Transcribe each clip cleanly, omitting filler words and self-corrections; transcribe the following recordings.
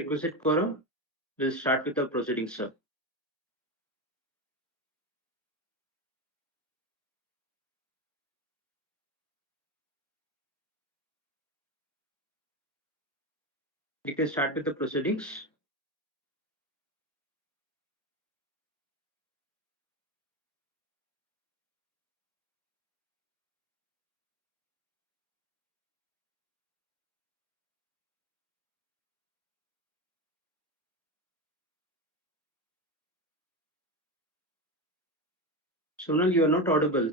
requisite quorum, we'll start with the proceedings, sir. You can start with the proceedings. Sonal, you are not audible.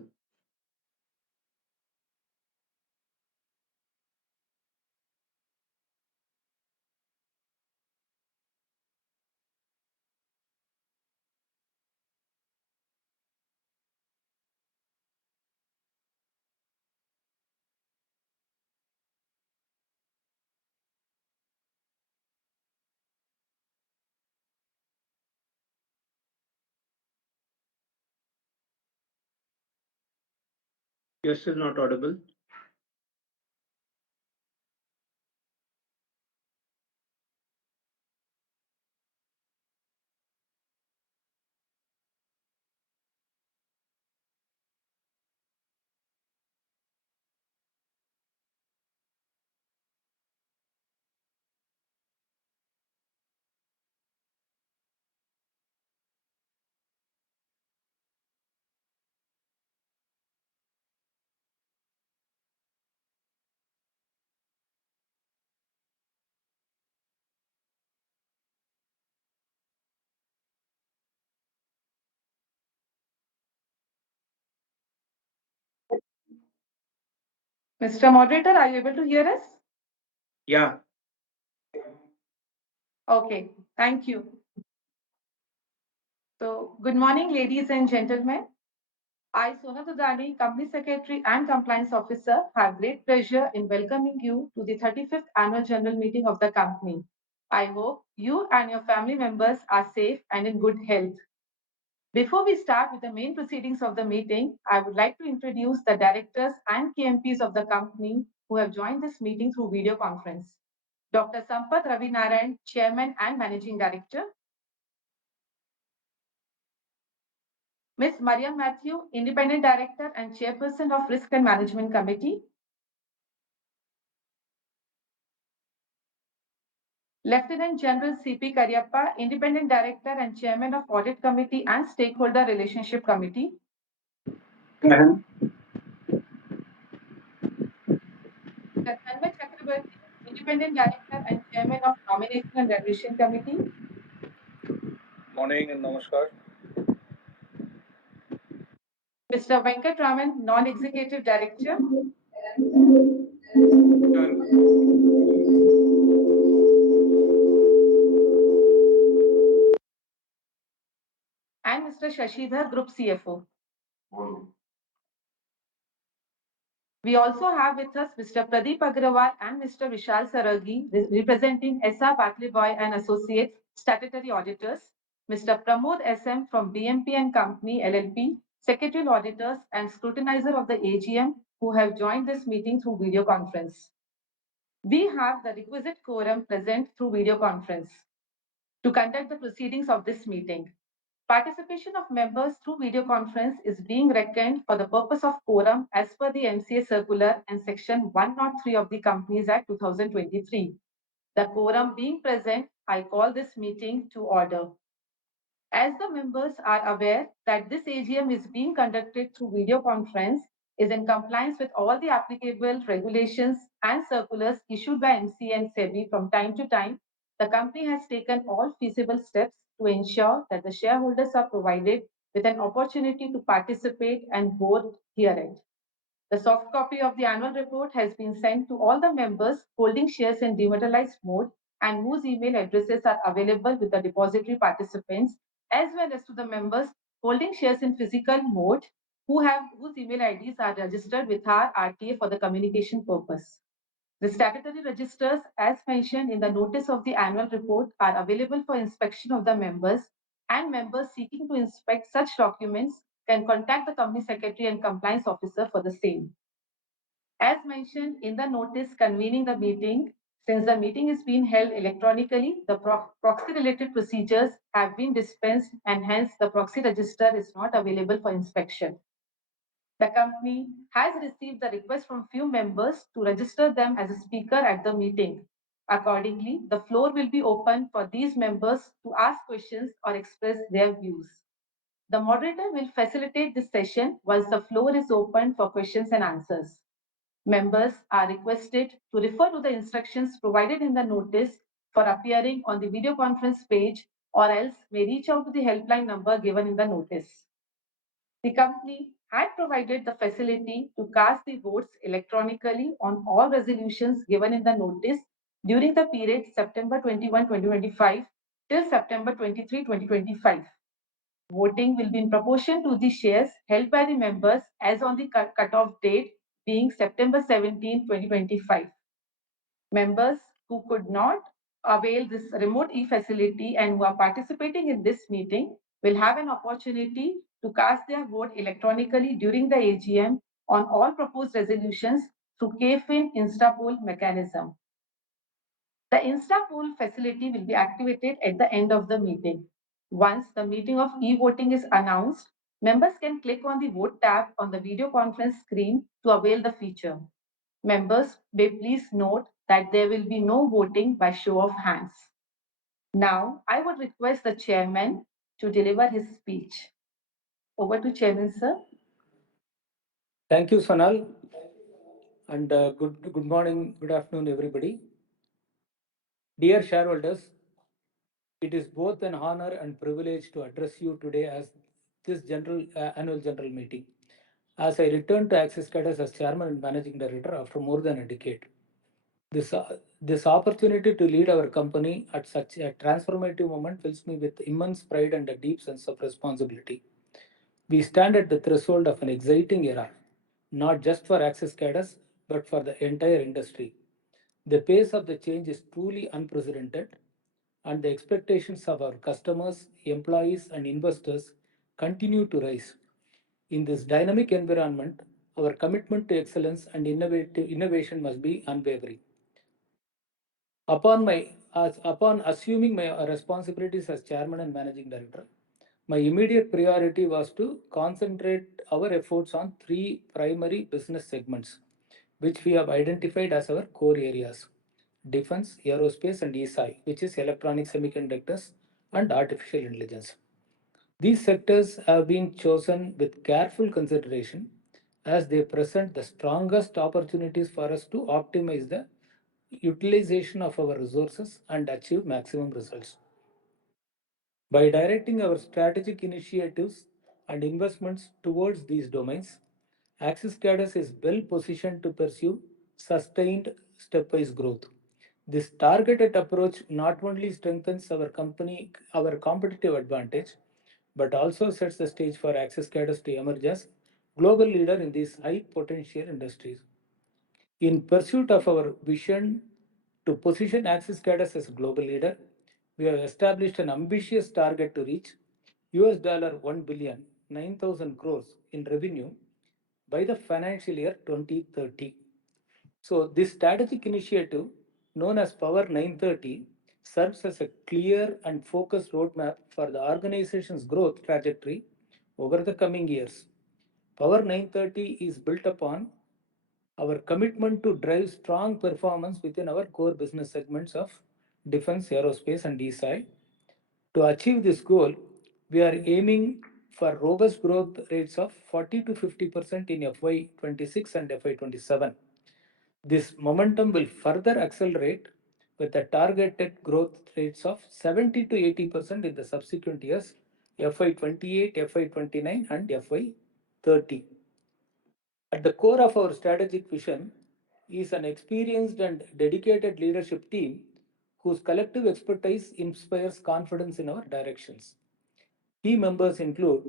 You're still not audible. Mr. Moderator, are you able to hear us? Yeah. Okay, thank you. So, good morning, ladies and gentlemen. I, Sona Dudani, Company Secretary and Compliance Officer, have great pleasure in welcoming you to the 35th Annual General Meeting of the company. I hope you and your family members are safe and in good health. Before we start with the main proceedings of the meeting, I would like to introduce the directors and KMPs of the company who have joined this meeting through video conference. Dr. Sampath Ravinarayan, Chairman and Managing Director. Ms. Mariam Matthew, Independent Director and Chairperson of Risk and Management Committee. Lieutenant General C.P. Karyappa, Independent Director and Chairman of Audit Committee and Stakeholder Relationship Committee. Mr. Tanmay Chakrabarti, Independent Director and Chairman of Nomination and Remuneration Committee. Morning and namaskar. Mr. Venkat Raman, Non-Executive Director. And Mr. Shashidhar, Group CFO. We also have with us Mr. Pradeep Agrawal and Mr. Vishal Saragi, representing SR Bartley and Associates, Statutory Auditors, Mr. Pramod SM from BMP and Company LLP, Secretarial Auditors and Scrutinizer of the AGM, who have joined this meeting through video conference. We have the requisite quorum present through video conference to conduct the proceedings of this meeting. Participation of members through video conference is being reckoned for the purpose of quorum as per the MCA circular and section 103 of the Companies Act 2023. The quorum being present, I call this meeting to order. As the members are aware that this AGM is being conducted through video conference, is in compliance with all the applicable regulations and circulars issued by MCA and SEBI from time to time, the company has taken all feasible steps to ensure that the shareholders are provided with an opportunity to participate and vote herein. The soft copy of the annual report has been sent to all the members holding shares in dematerialized mode and whose email addresses are available with the depository participants, as well as to the members holding shares in physical mode whose email IDs are registered with our RTA for the communication purpose. The statutory registers, as mentioned in the notice of the annual report, are available for inspection of the members, and members seeking to inspect such documents can contact the company secretary and compliance officer for the same. As mentioned in the notice convening the meeting, Since the meeting is being held electronically, the proxy-related procedures have been dispensed and hence the proxy register is not available for inspection. The company has received the request from few members to register them as a speaker at the meeting. Accordingly, the floor will be open for these members to ask questions or express their views. The moderator will facilitate this session once the floor is open for questions and answers. Members are requested to refer to the instructions provided in the notice for appearing on the video conference page or else may reach out to the helpline number given in the notice. The company had provided the facility to cast the votes electronically on all resolutions given in the notice during the period September 21, 2025 till September 23, 2025. Voting will be in proportion to the shares held by the members as on the cutoff date being September 17, 2025. Members who could not avail this remote e-facility and who are participating in this meeting will have an opportunity to cast their vote electronically during the AGM on all proposed resolutions through KFIN InstaPoll mechanism. The InstaPoll facility will be activated at the end of the meeting. Once the meeting of e-voting is announced, members can click on the Vote tab on the video conference screen to avail the feature. Members may please note that there will be no voting by show of hands. Now, I would request the chairman to deliver his speech. Over to Chairman, sir. Thank you, Sonal, and good morning, good afternoon, everybody. Dear shareholders, it is both an honor and privilege to address you today as this annual general meeting. As I return to Axiscades as chairman and managing director after more than a decade, this opportunity to lead our company at such a transformative moment fills me with immense pride and a deep sense of responsibility. We stand at the threshold of an exciting era, not just for Axiscades, but for the entire industry. The pace of the change is truly unprecedented, and the expectations of our customers, employees, and investors continue to rise. In this dynamic environment, our commitment to excellence and innovation must be unwavering. Upon assuming my responsibilities as chairman and managing director, my immediate priority was to concentrate our efforts on three primary business segments, which we have identified as our core areas: defense, aerospace, and ESI, which is electronic semiconductors and artificial intelligence. These sectors have been chosen with careful consideration as they present the strongest opportunities for us to optimize the utilization of our resources and achieve maximum results. By directing our strategic initiatives and investments towards these domains, Axis Cadus is well positioned to pursue sustained stepwise growth. This targeted approach not only strengthens our competitive advantage, but also sets the stage for Axis Cadus to emerge as global leader in these high potential industries. In pursuit of our vision to position Axis Cadus as a global leader, we have established an ambitious target to reach $1 billion, 9,000 crores in revenue by the financial year 2030. So, this strategic initiative, known as Power 930, serves as a clear and focused roadmap for the organization's growth trajectory over the coming years. Power 930 is built upon our commitment to drive strong performance within our core business segments of defense, aerospace, and ESI. To achieve this goal, we are aiming for robust growth rates of 40 to 50% in FY26 and FY27. This momentum will further accelerate with the targeted growth rates of 70 to 80% in the subsequent years, FY28, FY29, and FY30. At the core of our strategic vision is an experienced and dedicated leadership team whose collective expertise inspires confidence in our directions. Key members include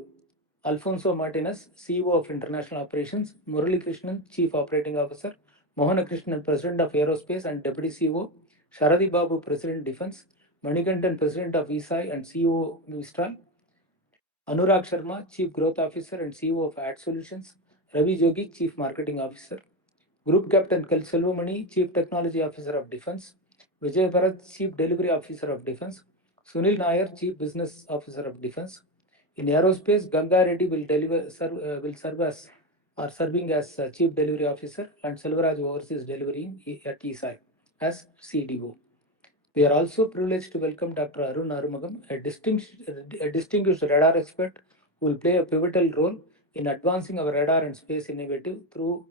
Alfonso Martinez, CEO of International Operations; Murali Krishnan, Chief Operating Officer; Mohana Krishnan, President of Aerospace and Deputy CEO; Sharadi Babu, President Defense; Manikandan, President of ESI and CEO Mistral; Anurag Sharma, Chief Growth Officer and CEO of Ad Solutions; Ravi Jogi, Chief Marketing Officer; Group Captain Selvamani, Chief Technology Officer of Defense; Vijay Bharat, Chief Delivery Officer of Defense, Sunil Nair, Chief Business Officer of Defense. In aerospace, Ganga Reddy will serve as or serving as Chief Delivery Officer, and Selvaraj oversees delivery at ESI as CDO. We are also privileged to welcome Dr. Arun Arumagam, a distinguished radar expert who will play a pivotal role in advancing our radar and space innovative through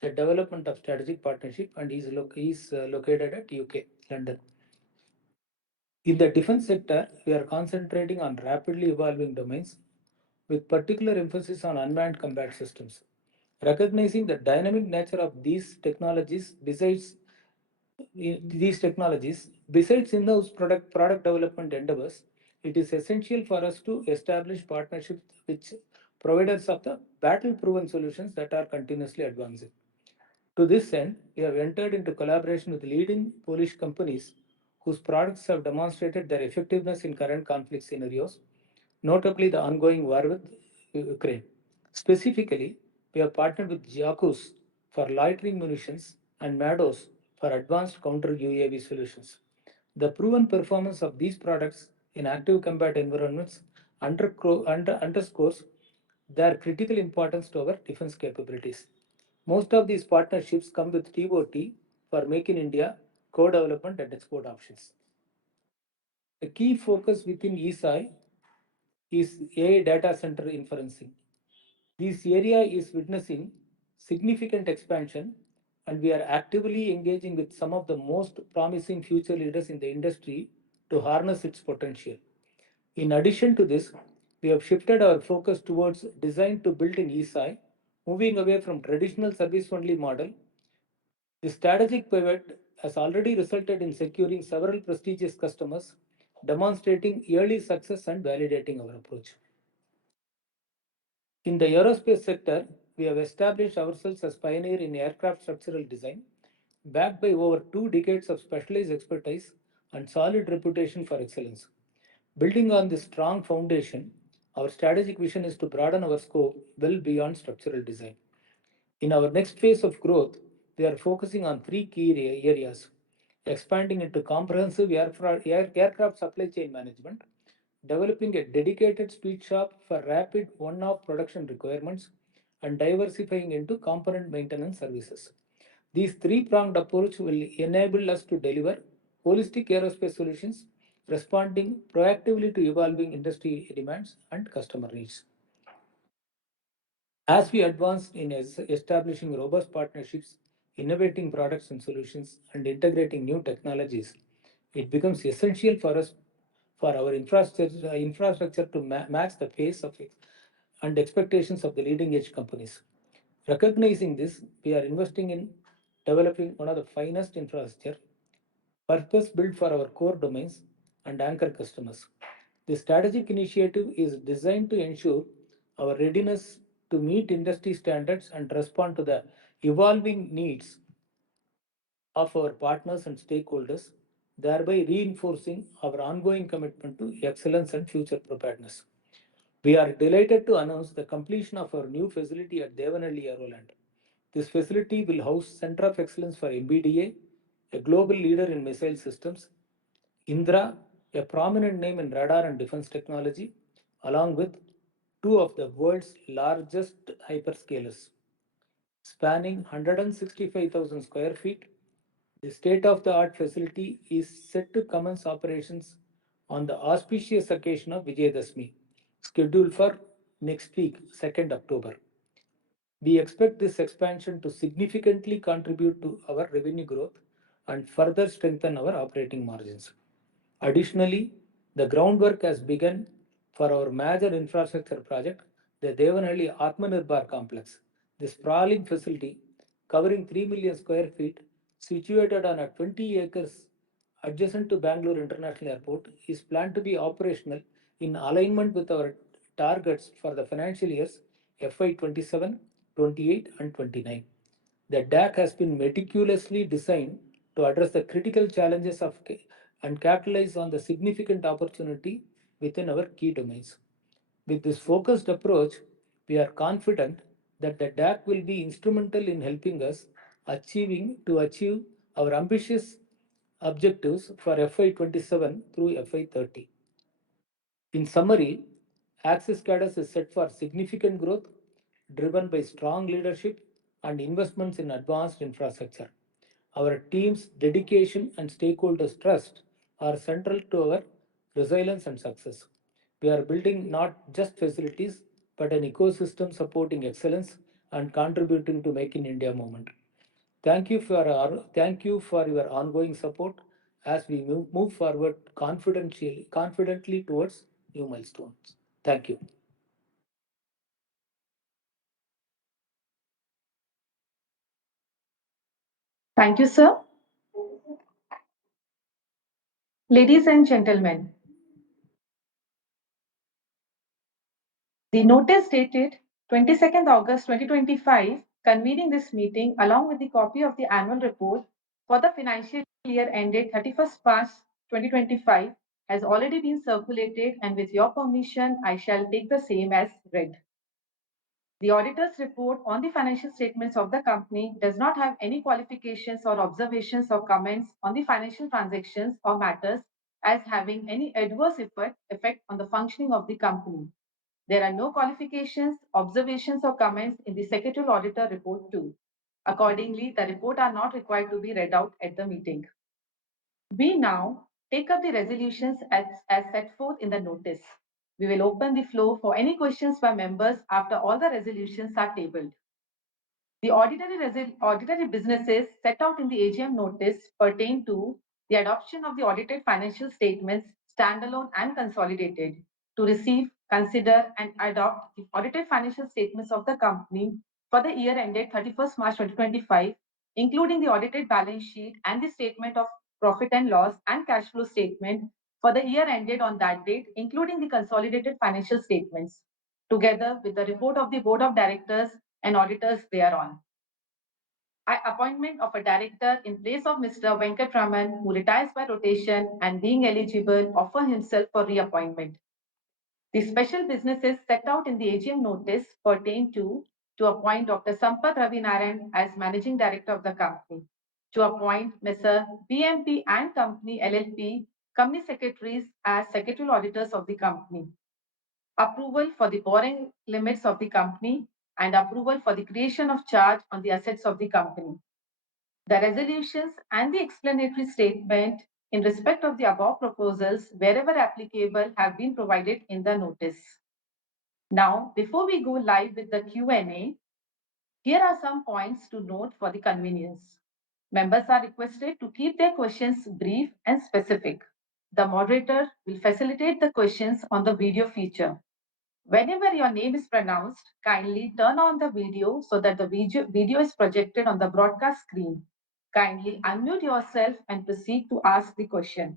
the development of strategic partnership, and he is located at UK, London. In the defense sector, we are concentrating on rapidly evolving domains with particular emphasis on unmanned combat systems. Recognizing the dynamic nature of besides in-house product development endeavors, it is essential for us to establish partnerships with providers of the battle-proven solutions that are continuously advancing. To this end, we have entered into collaboration with leading Polish companies whose products have demonstrated their effectiveness in current conflict scenarios, notably the ongoing war with Ukraine. Specifically, we have partnered with Jacuz for loitering munitions and Mados for advanced counter UAV solutions. The proven performance of these products in active combat environments underscores their critical importance to our defense capabilities. Most of these partnerships come with TOT for Make in India, co-development and export options. The key focus within ESI is AI data center inferencing. This area is witnessing significant expansion, and we are actively engaging with some of the most promising future leaders in the industry to harness its potential. In addition to this, we have shifted our focus towards design to build in ESI, moving away from traditional service only model. The strategic pivot has already resulted in securing several prestigious customers, demonstrating early success and validating our approach. In the aerospace sector, we have established ourselves as pioneer in aircraft structural design, backed by over 2 decades of specialized expertise and solid reputation for excellence. Building on this strong foundation, our strategic vision is to broaden our scope well beyond structural design. In our next phase of growth, we are focusing on three key areas: expanding into comprehensive aircraft supply chain management, developing a dedicated speed shop for rapid one-off production requirements, and diversifying into component maintenance services. These three-pronged approach will enable us to deliver holistic aerospace solutions, responding proactively to evolving industry demands and customer needs. As we advance in establishing robust partnerships, innovating products and solutions, and integrating new technologies, it becomes essential for us for our infrastructure to match the pace of and expectations of the leading edge companies. Recognizing this, we are investing in developing one of the finest infrastructure purpose built for our core domains and anchor customers. This strategic initiative is designed to ensure our readiness to meet industry standards and respond to the evolving needs of our partners and stakeholders, thereby reinforcing our ongoing commitment to excellence and future preparedness. We are delighted to announce the completion of our new facility at Devanhalli Aeroland. This facility will house Center of Excellence for MBDA, a global leader in missile systems, Indra, a prominent name in radar and defense technology, along with two of the world's largest hyperscalers. Spanning 165,000 square feet, the state-of-the-art facility is set to commence operations on the auspicious occasion of Vijayadashmi, scheduled for next week, 2nd October. We expect this expansion to significantly contribute to our revenue growth and further strengthen our operating margins. Additionally, the groundwork has begun for our major infrastructure project, the Devanhalli Atmanirbhar Complex. This sprawling facility, covering 3 million square feet, situated on a 20 acres adjacent to Bangalore International Airport, is planned to be operational in alignment with our targets for the financial years FY 27, 28, and 29. The DAC has been meticulously designed to address the critical challenges and capitalize on the significant opportunity within our key domains. With this focused approach, we are confident that the DAC will be instrumental in helping us achieve our ambitious objectives for FY27 through FY30. In summary, Axiscades is set for significant growth driven by strong leadership and investments in advanced infrastructure. Our team's dedication and stakeholders' trust are central to our resilience and success. We are building not just facilities but an ecosystem supporting excellence and contributing to Make in India movement. Thank you for your ongoing support as we move forward confidently towards new milestones. Thank you. Thank you, sir. Ladies and gentlemen, the notice dated 22nd August 2025 convening this meeting along with the copy of the annual report for the financial year ended 31st March 2025 has already been circulated, and with your permission, I shall take the same as read. The auditor's report on the financial statements of the company does not have any qualifications or observations or comments on the financial transactions or matters as having any adverse effect on the functioning of the company. There are no qualifications, observations, or comments in the secretarial auditor report too. Accordingly, the report are not required to be read out at the meeting. We now take up the resolutions as set forth in the notice. We will open the floor for any questions by members after all the resolutions are tabled. The auditory businesses set out in the AGM notice pertain to the adoption of the audited financial statements, standalone and consolidated, to receive, consider, and adopt the audited financial statements of the company for the year ended 31st March 2025, including the audited balance sheet and the statement of profit and loss and cash flow statement for the year ended on that date, including the consolidated financial statements, together with the report of the Board of Directors and auditors thereon. Appointment of a director in place of Mr. Venkatraman, who retires by rotation and being eligible, offer himself for reappointment. The special businesses set out in the AGM notice pertain to appoint Dr. Sampath Ravinarayan as Managing Director of the company, to appoint Mr. BMP and Company LLP, Company Secretaries as Secretarial Auditors of the company, approval for the borrowing limits of the company, and approval for the creation of charge on the assets of the company. The resolutions and the explanatory statement in respect of the above proposals, wherever applicable, have been provided in the notice. Now, before we go live with the Q&A, here are some points to note for the convenience. Members are requested to keep their questions brief and specific. The moderator will facilitate the questions on the video feature. Whenever your name is pronounced, kindly turn on the video so that the video is projected on the broadcast screen. Kindly unmute yourself and proceed to ask the question.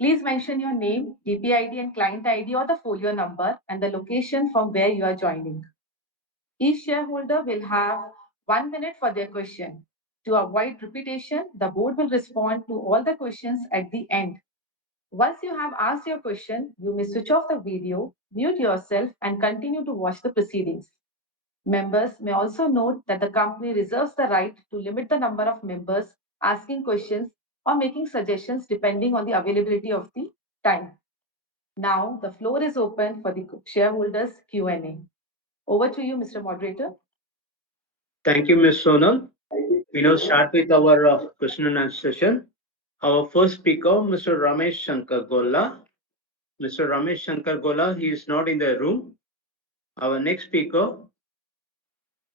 Please mention your name, DPID and client ID or the folio number and the location from where you are joining. Each shareholder will have 1 minute for their question. To avoid repetition, the board will respond to all the questions at the end. Once you have asked your question, you may switch off the video, mute yourself, and continue to watch the proceedings. Members may also note that the company reserves the right to limit the number of members asking questions or making suggestions depending on the availability of the time. Now, the floor is open for the shareholders Q&A. Over to you, Mr. Moderator. Thank you, Ms. Sonal. We now start with our question and answer session. Our first speaker, Mr. Ramesh Shankar Golla. Mr. Ramesh Shankar Golla, he is not in the room. Our next speaker,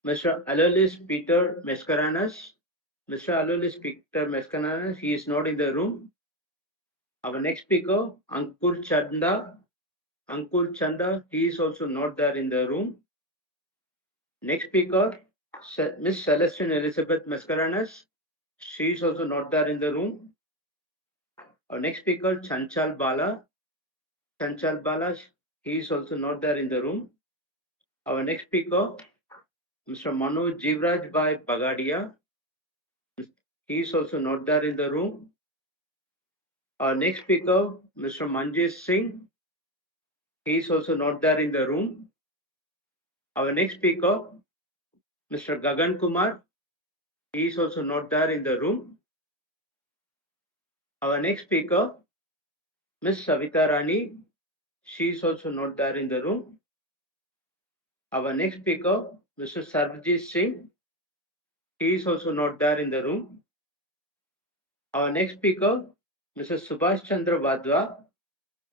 Mr. Alolis Peter Mescaranas. Mr. Alolis Peter Mescaranas, he is not in the room. Our next speaker, Ankur Chanda. Ankur Chanda, he is also not there in the room. Next speaker, Miss Celestine Elizabeth Mescaranas. She is also not there in the room. Our next speaker, Chanchal Bala. Chanchal Bala, he is also not there in the room. Our next speaker, Mr. Manu Jivraj Bhai Bagadia. He is also not there in the room. Our next speaker, Mr. Manjesh Singh. He is also not there in the room. Our next speaker, Mr. Gagan Kumar. He is also not there in the room. Our next speaker, Ms. Savita Rani. She is also not there in the room. Our next speaker, Mr. Sarvajit Singh. He is also not there in the room. Our next speaker, Mr. Subhash Chandra Vadva.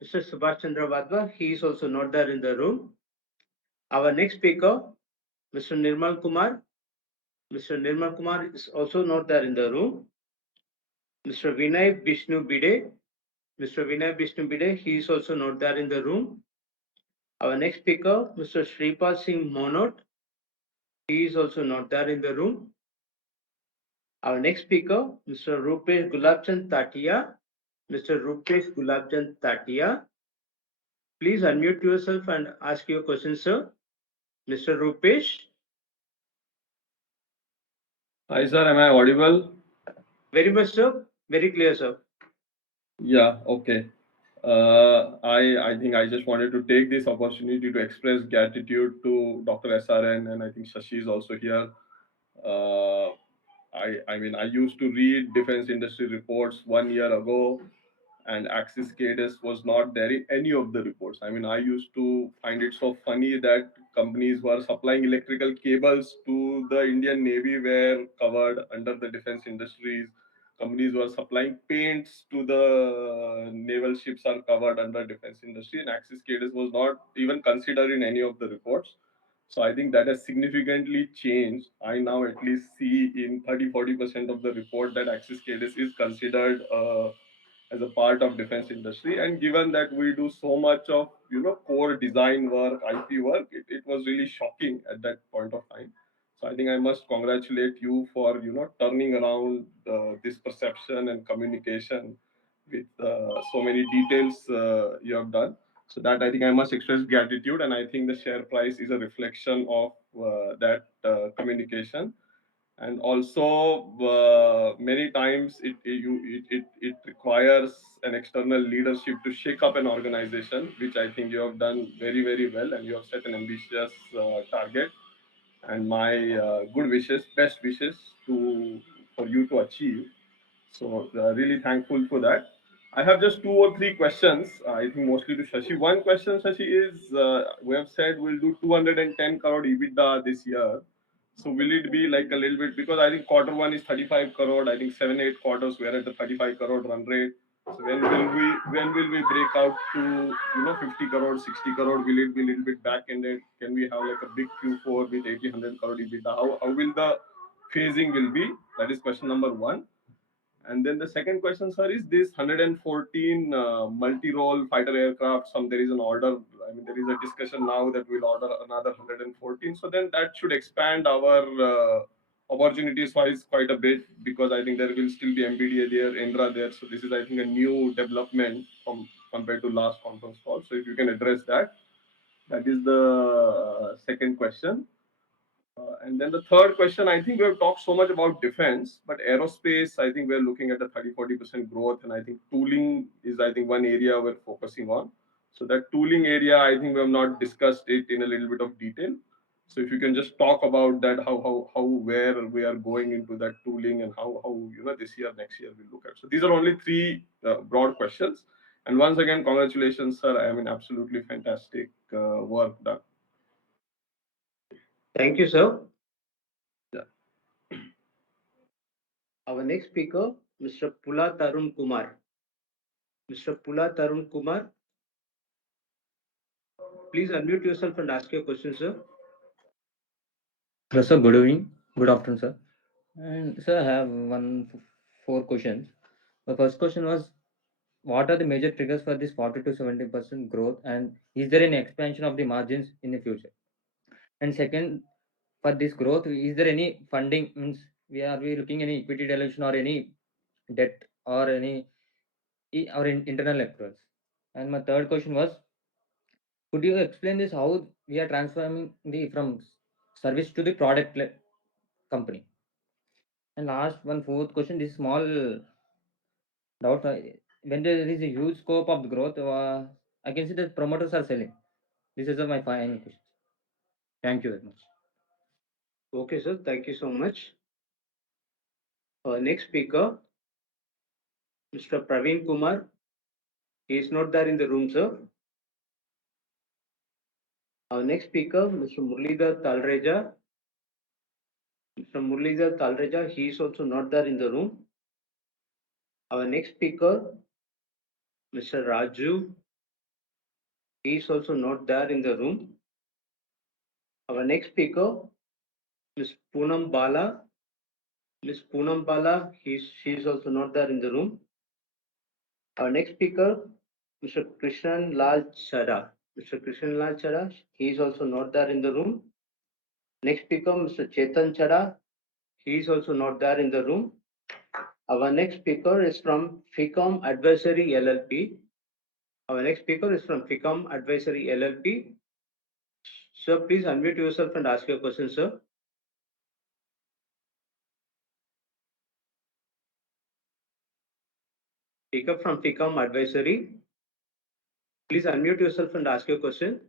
Mr. Subhash Chandra Vadva, he is also not there in the room. Our next speaker, Mr. Nirmal Kumar. Mr. Nirmal Kumar is also not there in the room. Mr. Vinay Vishnu Bide. Mr. Vinay Vishnu Bide, he is also not there in the room. Our next speaker, Mr. Shripal Singh Monot. He is also not there in the room. Our next speaker, Mr. Rupesh Gulabchand Tatia. Mr. Rupesh Gulabchand Tatia. Please unmute yourself and ask your question, sir. Mr. Rupesh. Hi, sir. Am I audible? Very much, sir. Very clear, sir. Yeah, okay. I think I just wanted to take this opportunity to express gratitude to Dr. SRN, and I think Shashi is also here. Uh, I mean, I used to read defense industry reports 1 year ago, and Axiscades was not there in any of the reports. I mean, I used to find it so funny that companies who are supplying electrical cables to the Indian Navy were covered under the defense industries. Companies who are supplying paints to the naval ships are covered under defense industry, and Axiscades was not even considered in any of the reports. So I think that has significantly changed. I now at least see in 30-40% of the report that Axiscades is considered as a part of defense industry. And given that we do so much of core design work, IP work, it was really shocking at that point of time. So I think I must congratulate you for turning around this perception and communication with so many details you have done. So that I think I must express gratitude, and I think the share price is a reflection of that communication. And also many times it requires an external leadership to shake up an organization, which I think you have done very very well, and you have set an ambitious target. And my good wishes, best wishes to for you to achieve. So really thankful for that. I have just two or three questions. I think mostly to Shashi. One question, Shashi, is we have said we'll do 210 crore EBITDA this year. So will it be like a little bit, because I think quarter one is 35 crore. I think 7-8 quarters we are at the 35 crore run rate. So when will we break out to 50 crore, 60 crore? Will it be a little bit back ended? Can we have like a big Q4 with 80-100 crore EBITDA? How will the phasing will be? That is question number one. And then the second question, sir, is this 114 multi-role fighter aircraft. There is an order. I mean, there is a discussion now that we'll order another 114. So then that should expand our opportunities wise quite a bit, because I think there will still be MBDA there, Indra there. So this is, I think, a new development compared to last conference call. So if you can address that, that is the second question. And then the third question, I think we have talked so much about defense, but aerospace, I think we're looking at a 30-40% growth. And I think tooling is, I think, one area we're focusing on. So that tooling area, I think we have not discussed it in a little bit of detail. So if you can just talk about that, where we are going into that tooling, and how this year, next year we'll look at. So these are only three broad questions. And once again, congratulations, sir. I mean, absolutely fantastic work done. Thank you, sir. Yeah. Our next speaker, Mr. Pula Tarun Kumar. Mr. Pula Tarun Kumar, please unmute yourself and ask your question, sir. Hello, sir. Good evening. Good afternoon, sir. And sir, I have four questions. The first question was, what are the major triggers for this 40 to 70% growth, and is there any expansion of the margins in the future? And second, for this growth, is there any funding? Means are we looking any equity dilution or any debt or any or internal accruals? And my third question was, could you explain this how we are transforming the from service to the product company? And last one, fourth question, this small doubt. When there is a huge scope of the growth, I can see that promoters are selling. This is my final question. Thank you very much. Okay, sir. Thank you so much. Our next speaker, Mr. Praveen Kumar, he is not there in the room, sir. Our next speaker, Mr. Murlidhar Talreja. Mr. Murlidhar Talreja, he is also not there in the room. Our next speaker, Mr. Raju, he is also not there in the room. Our next speaker, Ms. Poonam Bala. Ms. Poonam Bala, she is also not there in the room. Our next speaker, Mr. Krishan Lal Chada. Mr. Krishan Lal Chada, he is also not there in the room. Next speaker, Mr. Chetan Chada, he is also not there in the room. Our next speaker is from FICOM Advisory LLP. Our next speaker is from FICOM Advisory LLP. Sir, please unmute yourself and ask your question, sir. Speaker from FICOM Advisory. Please unmute yourself and ask your question.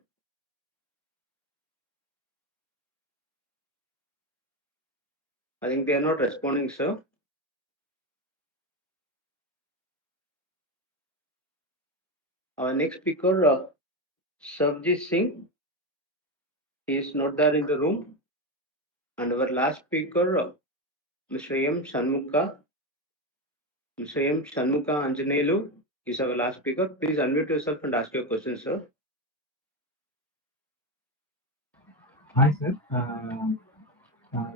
I think they are not responding, sir. Our next speaker, Savjit Singh, he is not there in the room. And our last speaker, Mr. M. Shanmukha. Mr. M. Shanmukha Anjanelu is our last speaker. Please unmute yourself and ask your question, sir. Hi, sir.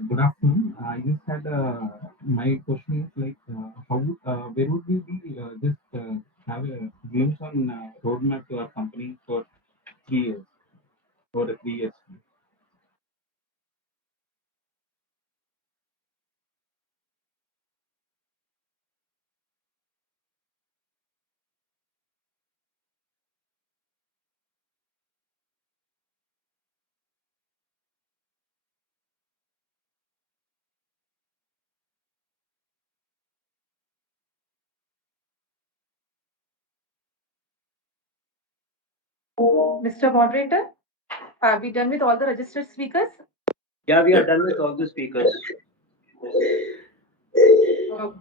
Good afternoon. I just had my question is like how where would we be just have a glimpse on roadmap to our company for 3 years, for the 3 years? Mr. Moderator, are we done with all the registered speakers? Yeah, we are done with all the speakers. Oh,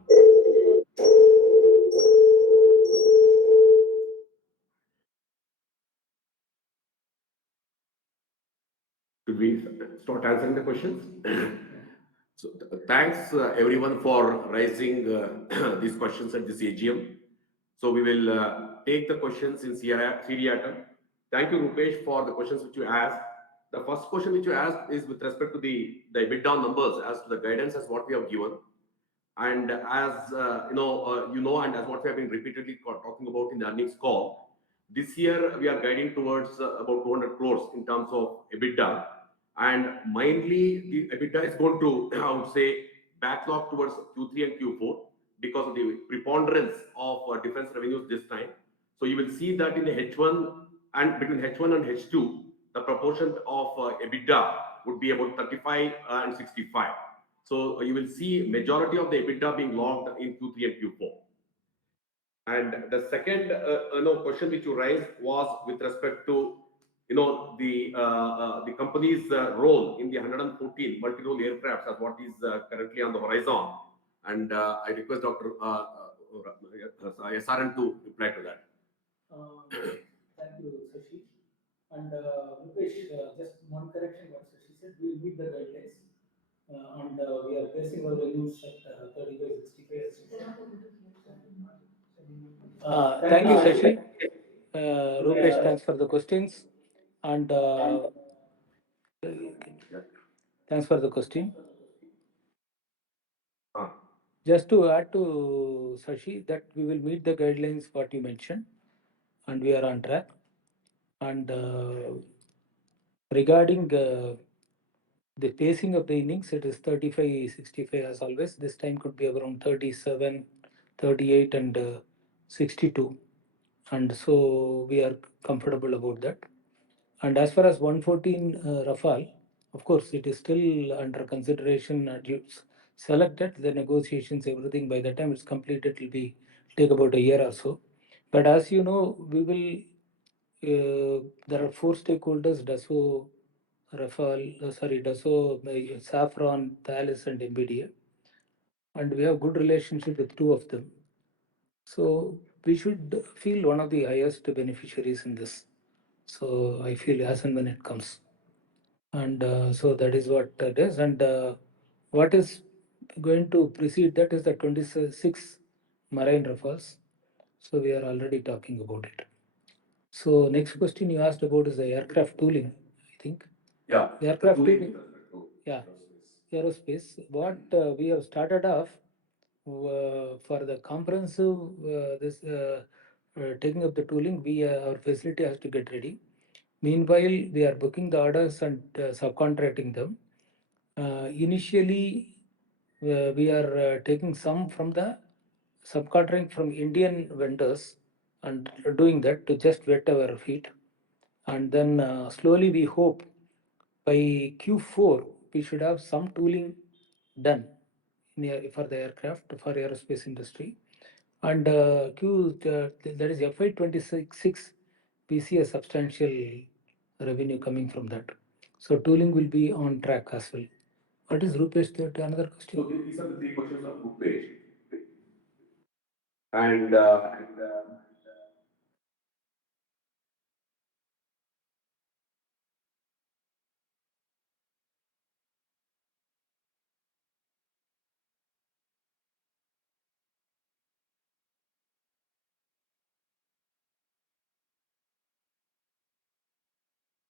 Should we start answering the questions? So thanks everyone for raising these questions at this AGM. So we will take the questions in seriatim. Thank you, Rupesh, for the questions which you asked. The first question which you asked is with respect to the EBITDA numbers as to the guidance as what we have given. And as and as what we have been repeatedly talking about in the earnings call, this year we are guiding towards about 200 crores in terms of EBITDA, and mainly the EBITDA is going to, I would say, backlog towards Q3 and Q4 because of the preponderance of defense revenues this time. So you will see that in the H1 and between H1 and H2, the proportion of EBITDA would be about 35 and 65. So you will see majority of the EBITDA being logged in Q3 and Q4. And the second question which you raised was with respect to the company's role in the 114 multi-role aircrafts as what is currently on the horizon. And I request Dr. SRN to reply to that. Thank you, Sashi. And Rupesh, just one correction what Sashi said, we will meet the guidelines. And we are placing our revenues at 35, 65. Thank you, Sashi. Rupesh, thanks for the questions. And thanks for the question. Just to add to Sashi, that we will meet the guidelines what you mentioned, and we are on track. And regarding the pacing of the innings, it is 35, 65 as always. This time could be around 37, 38 and 62. And so we are comfortable about that. And as far as 114 Rafale, of course, it is still under consideration. You selected the negotiations, everything. By the time it's completed, it will take about a year or so. But as you know, we will. There are 4 stakeholders: Dassault, Dassault, Safran, Thales, and NVIDIA. And we have good relationship with 2 of them. So we should feel one of the highest beneficiaries in this. So I feel as and when it comes. And so that is what it is. And what is going to precede that is the 26 marine rafales. So we are already talking about it. So next question you asked about is the aircraft tooling, I think. Yeah. Aircraft Tooling. tooling. Yeah. Aerospace. What we have started off for the comprehensive this taking up the tooling, we our facility has to get ready. Meanwhile, we are booking the orders and subcontracting them. Initially, we are taking some from the subcontracting from Indian vendors and doing that to just wet our feet. And then slowly we hope by Q4 we should have some tooling done for the aircraft for aerospace industry. And that is FY26 we see a substantial revenue coming from that. So tooling will be on track as well. What is Rupesh? That another question? So these are the three questions of Rupesh. And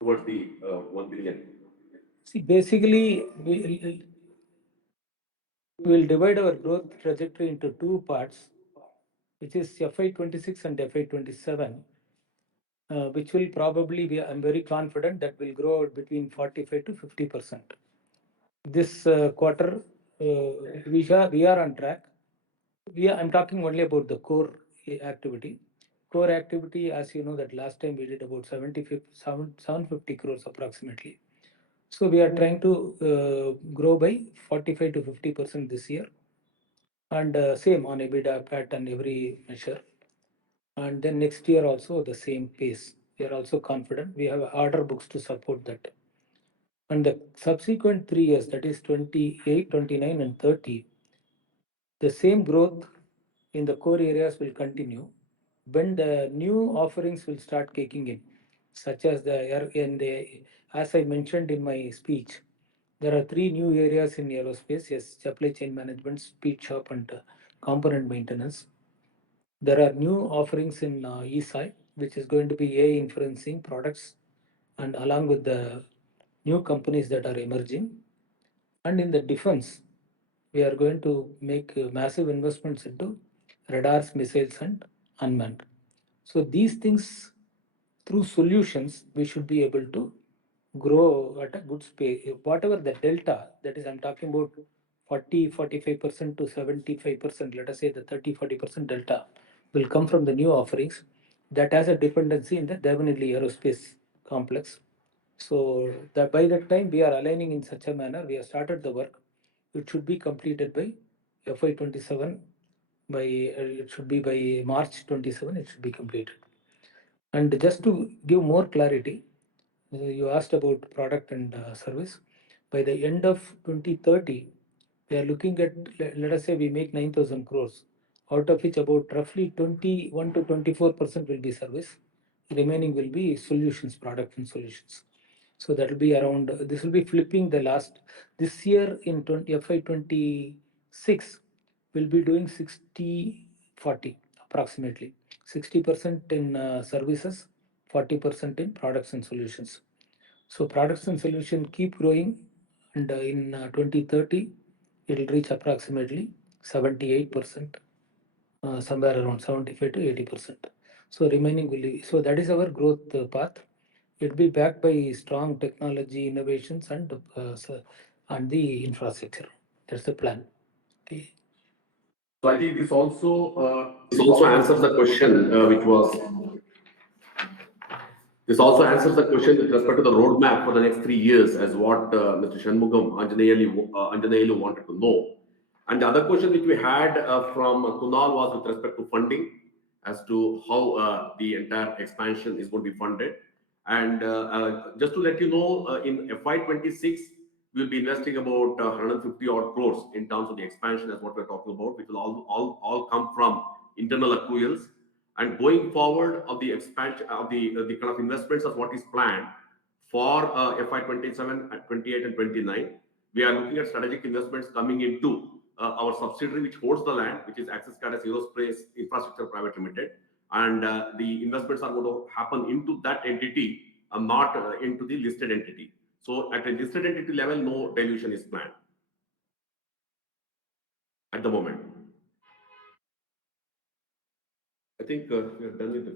towards the 1 billion. See, basically, we will divide our growth trajectory into two parts, which is FY26 and FY27, which will probably be, I'm very confident that will grow between 45 to 50%. This quarter, we are on track. I'm talking only about the core activity. Core activity, as you know, that last time we did about 750 crores approximately. So we are trying to grow by 45 to 50% this year, and same on EBITDA, PAT, and every measure. And then next year also the same pace. We are also confident. We have order books to support that. And the subsequent 3 years, that is 28, 29, and 30, the same growth in the core areas will continue when the new offerings will start kicking in, such as as I mentioned in my speech, there are three new areas in aerospace: yes, supply chain management, speed shop, and component maintenance. There are new offerings in eSci, which is going to be AI inferencing products, and along with the new companies that are emerging. And in the defense, we are going to make massive investments into radars, missiles, and unmanned. So these things, through solutions, we should be able to grow at a good space. Whatever the delta, that is, I'm talking about 45% to 75%, let us say the 40% delta will come from the new offerings that has a dependency in the definitely aerospace complex. So that by that time we are aligning in such a manner, we have started the work. It should be completed by FY27. It should be by March 27. It should be completed. And just to give more clarity, you asked about product and service. By the end of 2030, we are looking at, let us say we make 9,000 crores, out of which about roughly 21 to 24% will be service. Remaining will be solutions, product and solutions. So that will be around, this will be flipping the last, this year in FY26, we'll be doing 60-40 approximately. 60% in services, 40% in products and solutions. So products and solution keep growing, and in 2030, it will reach approximately 78%, somewhere around 75 to 80%. So remaining will be, so that is our growth path. It will be backed by strong technology innovations and the infrastructure. That's the plan. Okay. So I think this also answers the question which was this also answers the question with respect to the roadmap for the next 3 years, as what Mr. Shanmugam Anjaneyulu wanted to know. And the other question which we had from Kunal was with respect to funding, as to how the entire expansion is going to be funded. And just to let you know, in FY26, we'll be investing about 150 odd crores in terms of the expansion, as what we're talking about, which will all come from internal accruals. And going forward of the expansion of the kind of investments of what is planned for FY 27, 28, and 29, we are looking at strategic investments coming into our subsidiary, which holds the land, which is Axiscades Aerospace Infrastructure Private Limited, and the investments are going to happen into that entity and not into the listed entity. So at a listed entity level, no dilution is planned at the moment. I think we are done with it.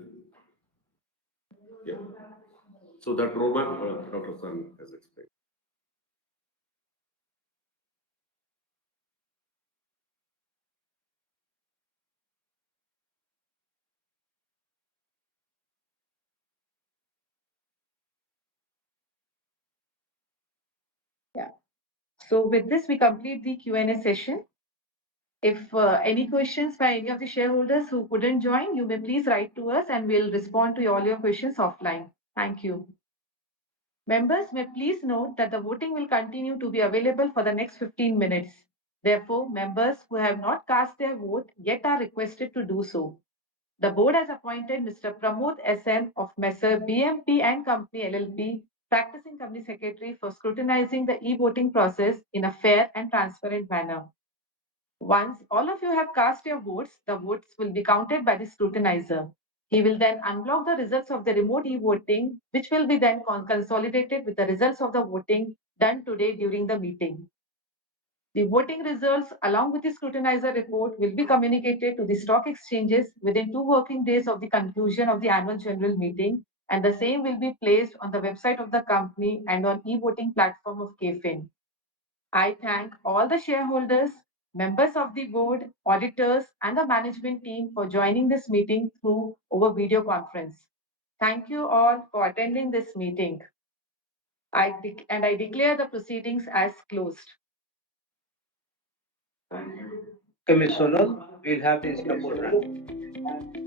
Yeah. So that roadmap, Dr. San has explained. Yeah. So with this, we complete the Q&A session. If any questions by any of the shareholders who couldn't join, you may please write to us and we'll respond to all your questions offline. Thank you. Members may please note that the voting will continue to be available for the next 15 minutes. Therefore, members who have not cast their vote yet are requested to do so. The board has appointed Mr. Pramod SM of Messer BMP and Company LLP, practicing company secretary, for scrutinizing the e-voting process in a fair and transparent manner. Once all of you have cast your votes, the votes will be counted by the scrutinizer. He will then unblock the results of the remote e-voting, which will be then consolidated with the results of the voting done today during the meeting. The voting results, along with the scrutinizer report, will be communicated to the stock exchanges within 2 working days of the conclusion of the annual general meeting, and the same will be placed on the website of the company and on e-voting platform of KFIN. I thank all the shareholders, members of the board, auditors, and the management team for joining this meeting through over video conference. Thank you all for attending this meeting. I declare the proceedings as closed. Okay, Ms. Sonal, we'll have the Insta board run.